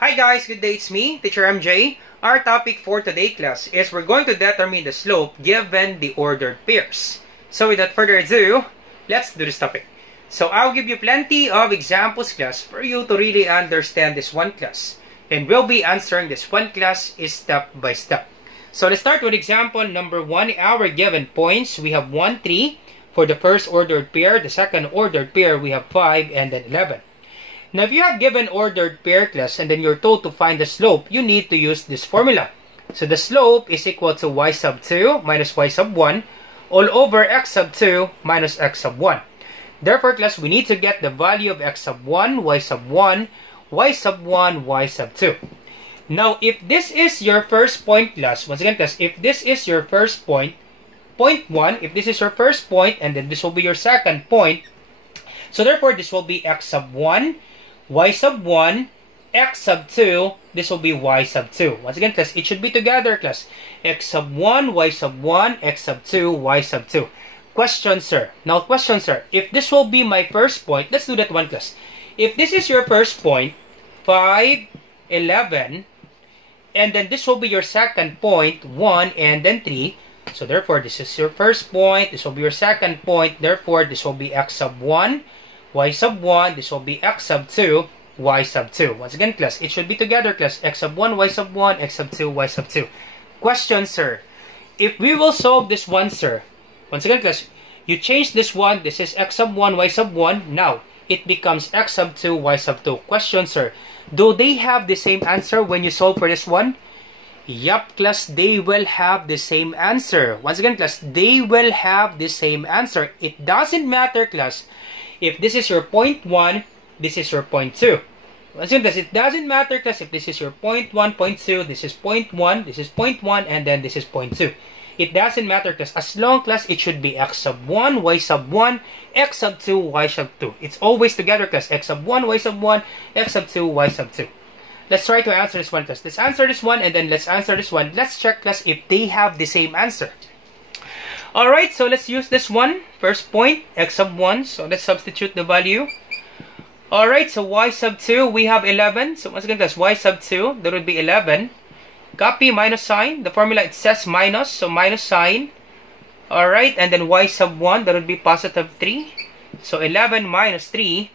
Hi guys, good day, it's me, Teacher MJ. Our topic for today class is we're going to determine the slope given the ordered pairs. So without further ado, let's do this topic. So I'll give you plenty of examples class for you to really understand this one class. And we'll be answering this one class step by step. So let's start with example number 1. Our given points, we have 1, 3 for the first ordered pair. The second ordered pair, we have 5 and then 11. Now, if you have given ordered pair class and then you're told to find the slope, you need to use this formula. So the slope is equal to y sub 2 minus y sub 1 all over x sub 2 minus x sub 1. Therefore, class, we need to get the value of x sub 1, y sub 1, y sub 1, y sub 2. Now, if this is your first point class, once again class, if this is your first point, point 1, if this is your first point and then this will be your second point, so therefore this will be x sub 1, y sub 1, x sub 2, this will be y sub 2. Once again, class, it should be together, class. X sub 1, y sub 1, x sub 2, y sub 2. Question, sir. Now, question, sir. If this will be my first point, let's do that one, class. If this is your first point, 5, 11, and then this will be your second point, 1, and then 3. So, therefore, this is your first point. This will be your second point. Therefore, this will be x sub 1, y sub 1, this will be x sub 2, y sub 2. Once again, class, it should be together, class. X sub 1, y sub 1, x sub 2, y sub 2. Question, sir. If we will solve this one, sir, once again, class, you change this one. This is x sub 1, y sub 1. Now, it becomes x sub 2, y sub 2. Question, sir. Do they have the same answer when you solve for this one? Yup, class, they will have the same answer. Once again, class, they will have the same answer. It doesn't matter, class, if this is your point 1, this is your point 2. Once again, class, it doesn't matter, class, if this is your point 1, point 2, this is point 1, this is point 1, and then this is point 2. It doesn't matter, class, as long, class, it should be x sub 1, y sub 1, x sub 2, y sub 2. It's always together, class, x sub 1, y sub 1, x sub 2, y sub 2. Let's try to answer this one, class. Let's answer this one, and then let's answer this one. Let's check, class, if they have the same answer. Alright, so let's use this one. First point, x sub 1. So let's substitute the value. Alright, so y sub 2, we have 11. So once again, class, y sub 2, that would be 11. Copy minus sign. The formula, it says minus, so minus sign. Alright, and then y sub 1, that would be positive 3. So 11 minus 3.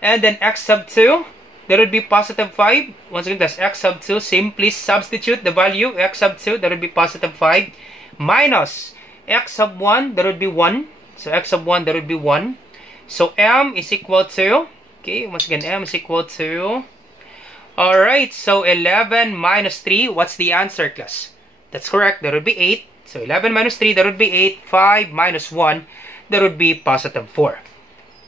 And then x sub 2, that would be positive 5. Once again, that's x sub 2. Simply substitute the value. X sub 2, that would be positive 5. Minus x sub 1, that would be 1. So x sub 1, that would be 1. So m is equal to, okay, once again, m is equal to, alright, so 11 minus 3, what's the answer, class? That's correct, that would be 8. So 11 minus 3, that would be 8. 5 minus 1, that would be positive 4.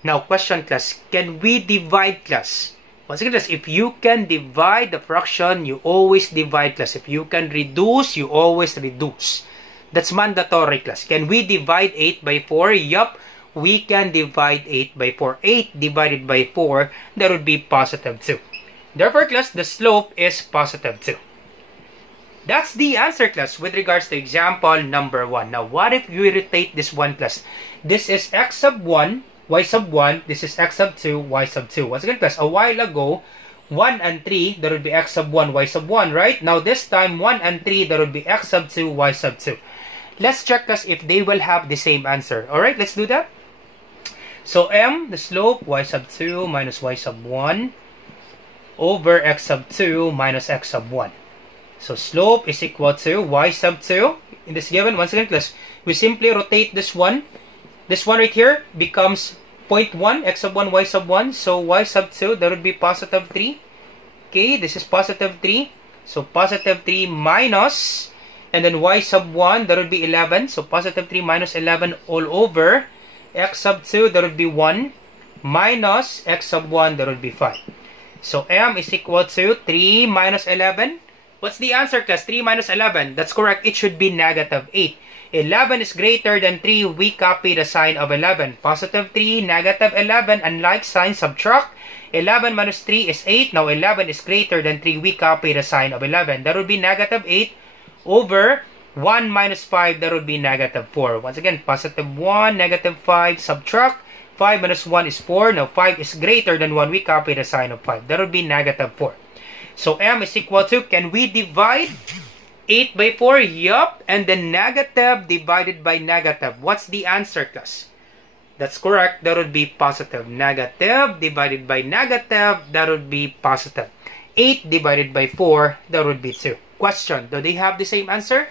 Now, question, class, can we divide, class? Once again, class, if you can divide the fraction, you always divide, class. If you can reduce, you always reduce. That's mandatory, class. Can we divide 8 by 4? Yup, we can divide 8 by 4. 8 divided by 4, that would be positive 2. Therefore, class, the slope is positive 2. That's the answer, class, with regards to example number 1. Now, what if you rotate this one, class? This is x sub 1, y sub 1. This is x sub 2, y sub 2. Once again, class, a while ago, 1 and 3, that would be x sub 1, y sub 1, right? Now, this time, 1 and 3, that would be x sub 2, y sub 2. Let's check, class, if they will have the same answer. Alright, let's do that. So, m, the slope, y sub 2 minus y sub 1 over x sub 2 minus x sub 1. So, slope is equal to y sub 2. In this given, once again, class, we simply rotate this one. This one right here becomes 0.1, x sub 1, y sub 1. So, y sub 2, that would be positive 3. Okay, this is positive 3. So, positive 3 minus, and then y sub 1, that would be 11. So, positive 3 minus 11 all over. X sub 2, that would be 1. Minus x sub 1, that would be 5. So, m is equal to 3 minus 11. What's the answer, class? 3 minus 11. That's correct. It should be negative 8. 11 is greater than 3. We copy the sign of 11. Positive 3, negative 11. Unlike sign, subtract. 11 minus 3 is 8. Now, 11 is greater than 3. We copy the sign of 11. That would be negative 8 over 1 minus 5. That would be negative 4. Once again, positive 1, negative 5, subtract. 5 minus 1 is 4. Now, 5 is greater than 1. We copy the sign of 5. That would be negative 4. So m is equal to, can we divide 8 by 4? Yup. And then negative divided by negative. What's the answer, class? That's correct. That would be positive. Negative divided by negative, that would be positive. 8 divided by 4, that would be 2. Question, do they have the same answer?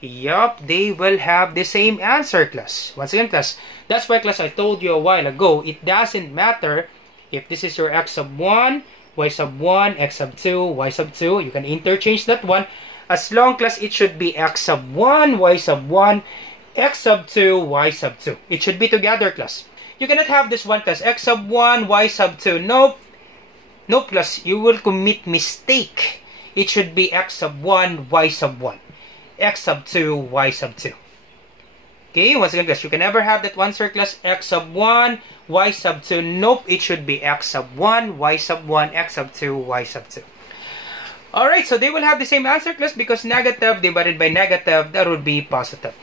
Yup, they will have the same answer, class. Once again, class, that's why, class, I told you a while ago, it doesn't matter if this is your x sub 1, y sub 1, x sub 2, y sub 2. You can interchange that one. As long, class, it should be x sub 1, y sub 1, x sub 2, y sub 2. It should be together, class. You cannot have this one, class, x sub 1, y sub 2. Nope. Nope, class. You will commit mistake. It should be x sub 1, y sub 1. X sub 2, y sub 2. Okay, once again, class, you can never have that one, sir, class, x sub 1, y sub 2. Nope, it should be x sub 1, y sub 1, x sub 2, y sub 2. Alright, so they will have the same answer, class, because negative divided by negative, that would be positive.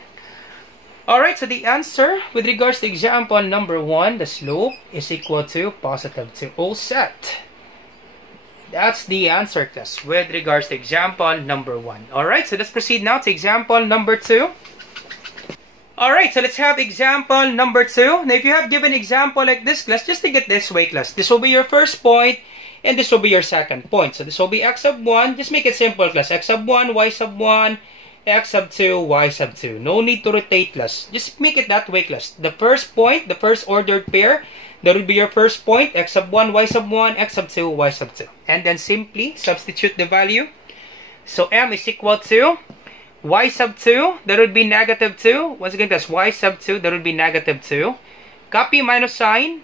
Alright, so the answer with regards to example number 1, the slope is equal to positive 2. All set. That's the answer, class, with regards to example number 1. Alright, so let's proceed now to example number 2. Alright, so let's have example number 2. Now, if you have given example like this, class, just think it this way, class. This will be your first point, and this will be your second point. So this will be x sub 1. Just make it simple, class. X sub 1, y sub 1, x sub 2, y sub 2. No need to rotate, class. Just make it that way, class. The first point, the first ordered pair, that will be your first point, x sub 1, y sub 1, x sub 2, y sub 2. And then simply substitute the value. So m is equal to y sub 2, that would be negative 2. Once again, class, y sub 2, that would be negative 2. Copy minus sign.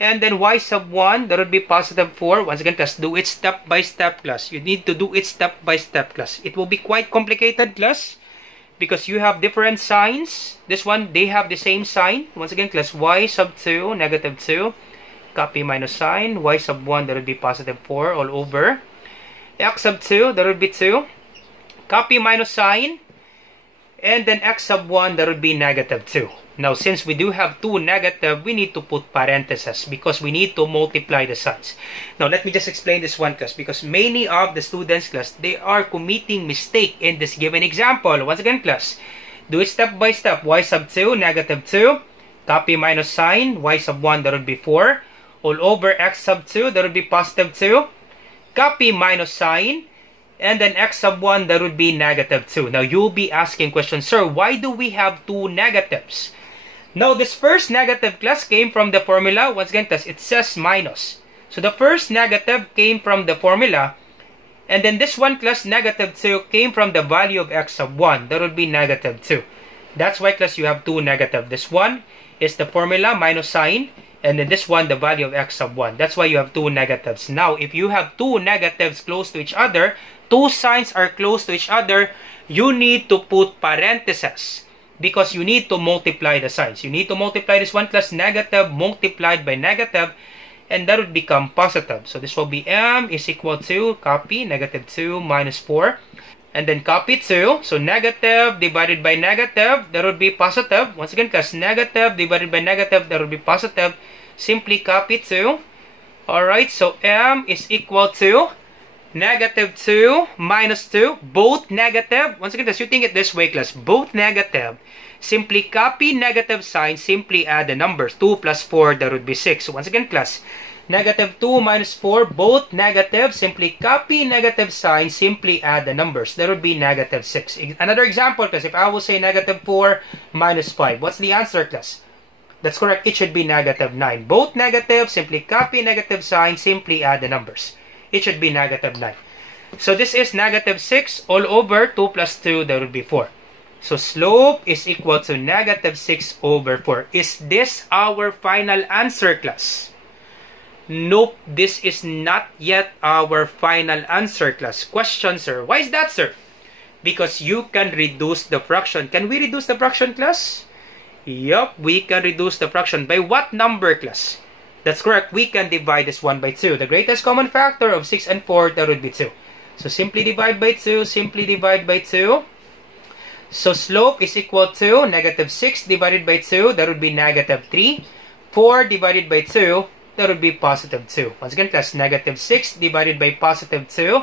And then y sub 1, that would be positive 4. Once again, class, do it step by step, class. You need to do it step by step, class. It will be quite complicated, class, because you have different signs. This one, they have the same sign. Once again, class, y sub 2, negative 2. Copy minus sign. Y sub 1, that would be positive 4 all over. X sub 2, that would be 2. Copy minus sign. And then x sub 1, that would be negative 2. Now, since we do have 2 negative, we need to put parentheses because we need to multiply the signs. Now, let me just explain this one, class, because many of the students, class, they are committing mistake in this given example. Once again, class, do it step by step. Y sub 2, negative 2. Copy minus sign. Y sub 1, that would be 4. All over x sub 2, that would be positive 2. Copy minus sign. And then x sub 1, that would be negative 2. Now, you'll be asking questions, sir, why do we have 2 negatives? Now, this first negative, class, came from the formula. Once again, class, it says minus. So, the first negative came from the formula. And then this one, class, negative 2, came from the value of x sub 1. That would be negative 2. That's why, class, you have 2 negative. This one is the formula, minus sign. And then this one, the value of x sub 1. That's why you have 2 negatives. Now, if you have 2 negatives close to each other, 2 signs are close to each other, you need to put parentheses. Because you need to multiply the signs. You need to multiply this one, class, negative multiplied by negative, and that would become positive. So this will be m is equal to, copy, negative 2 minus 4. And then copy 2. So negative divided by negative, that would be positive. Once again, class, negative divided by negative, that would be positive. Simply copy 2. Alright, so m is equal to negative 2 minus 2, both negative. Once again, class, you think it this way, class, both negative. Simply copy negative sign, simply add the numbers. 2 plus 4, that would be 6. So once again, class, negative 2 minus 4, both negative. Simply copy negative sign, simply add the numbers. That would be negative 6. Another example, class, if I will say negative 4 minus 5, what's the answer, class? That's correct, it should be negative 9. Both negative, simply copy negative sign, simply add the numbers. It should be negative 9. So this is negative 6 all over 2 plus 2, that would be 4. So slope is equal to negative 6 over 4. Is this our final answer, class? Nope, this is not yet our final answer, class. Question, sir. Why is that, sir? Because you can reduce the fraction. Can we reduce the fraction, class? Yup, we can reduce the fraction. By what number, class? That's correct. We can divide this 1 by 2. The greatest common factor of 6 and 4, that would be 2. So simply divide by 2. Simply divide by 2. So slope is equal to negative 6 divided by 2. That would be negative 3. 4 divided by 2. that would be positive 2. Once again, class, negative 6 divided by positive 2,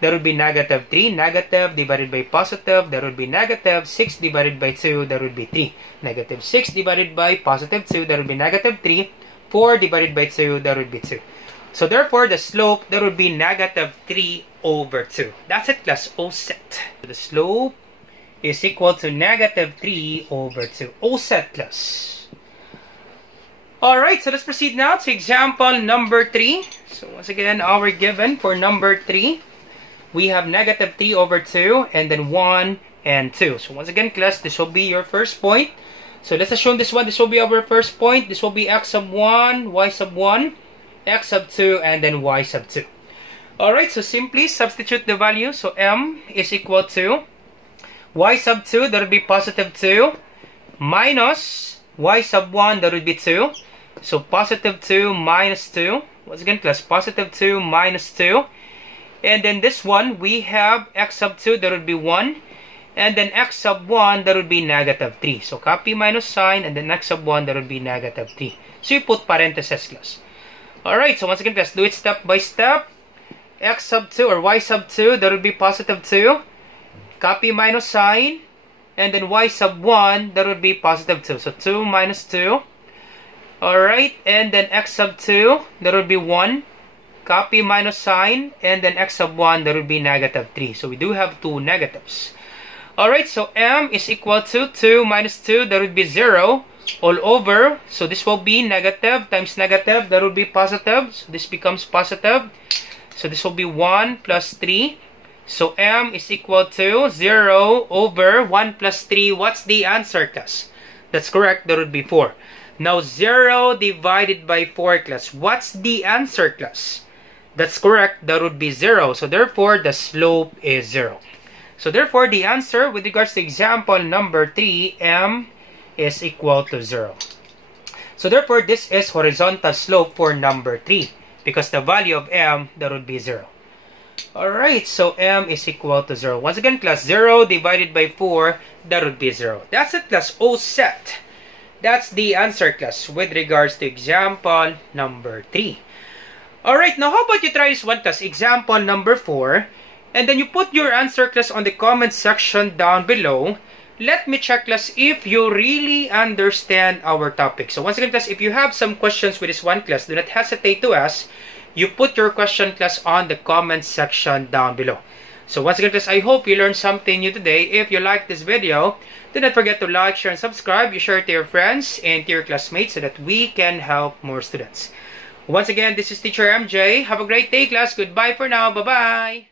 that would be negative 3. Negative divided by positive, that would be negative 6 divided by 2, that would be 3. Negative 6 divided by positive 2, that would be negative 3. 4 divided by 2, that would be 2. So therefore, the slope, that would be negative 3 over 2. That's it, class. O set. The slope is equal to negative 3 over 2. O set, class. Alright, so let's proceed now to example number 3. So once again, our given for number 3, we have negative 3 over 2, and then 1 and 2. So once again, class, this will be your first point. So let's assume this one, this will be our first point. This will be x sub 1, y sub 1, x sub 2, and then y sub 2. Alright, so simply substitute the value. So m is equal to y sub 2, that would be positive 2, minus y sub 1, that would be 2. So positive 2 minus 2. Once again, class, positive 2 minus 2. And then this one, we have x sub 2, that would be 1. And then x sub 1, that would be negative 3. So copy minus sign, and then x sub 1, that would be negative 3. So you put parentheses, class. Alright, so once again, let's do it step by step. X sub 2 or y sub 2, that would be positive 2. Copy minus sign. And then y sub 1, that would be positive 2. So 2 minus 2. Alright, and then x sub 2, that would be 1. Copy minus sign. And then x sub 1, that would be negative 3. So we do have two negatives. Alright, so m is equal to 2 minus 2, that would be 0. All over, so this will be negative times negative, that will be positive. So this becomes positive. So this will be 1 plus 3. So m is equal to 0 over 1 plus 3. What's the answer, class? That's correct, that would be 4. Now 0 divided by 4, class. What's the answer, class? That's correct, that would be 0. So therefore, the slope is 0. So therefore, the answer with regards to example number 3, m is equal to 0. So therefore, this is horizontal slope for number 3, because the value of m, that would be 0. Alright, so m is equal to 0. Once again, class, 0 divided by 4, that would be 0. That's it, class. O set. That's the answer, class, with regards to example number 3. Alright, now how about you try this one, class, example number 4, and then you put your answer, class, on the comment section down below. Let me check, class, if you really understand our topic. So once again, class, if you have some questions with this one, class, do not hesitate to ask. You put your question, class, on the comment section down below. So once again, class, I hope you learned something new today. If you like this video, do not forget to like, share, and subscribe. You share it to your friends and to your classmates so that we can help more students. Once again, this is Teacher MJ. Have a great day, class. Goodbye for now. Bye-bye.